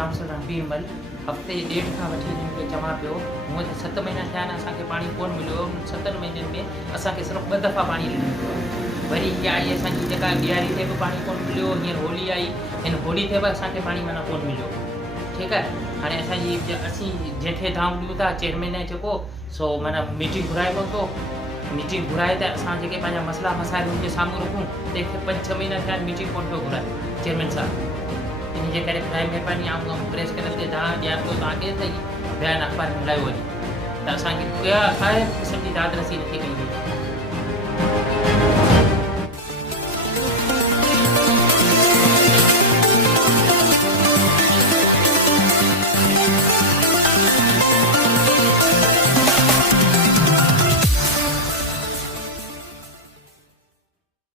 Counsellor बीरमल हफ़्ते ॾेढ खां वठी हिननि खे चवां पियो, हूअं त 7 महीना थिया आहिनि असांखे पाणी कोन मिलियो। 7 महीननि में असांखे सिर्फ़ु 2 दफ़ा पाणी मिलियो। वरी इहा आई असांजी जेका ॾियारी ते बि पाणी कोन मिलियो, हींअर होली आई, हिन होली ते बि असांखे पाणी माना कोन मिलियो। ठीकु आहे, हाणे असीं जंहिंखे दाम ॾियूं था चेयरमैन जेको सो माना मीटिंग घुराए कोन थो। मीटिंग घुराए त असां जेके पंहिंजा मसइला मसाइल हुनजे साम्हूं रखूं, तंहिंखे 5-6 महीना थिया आहिनि मीटिंग कोन पियो घुराए चेयरमैन साहब। इन जे करे ख़ुदा महिरबानी आऊं प्रेस करे ते ॾियां थो तव्हांखे त बयानु अख़बार में हलायो वञे त असांखे कंहिं क़िस्म जी दाद रसी नथी कई वई।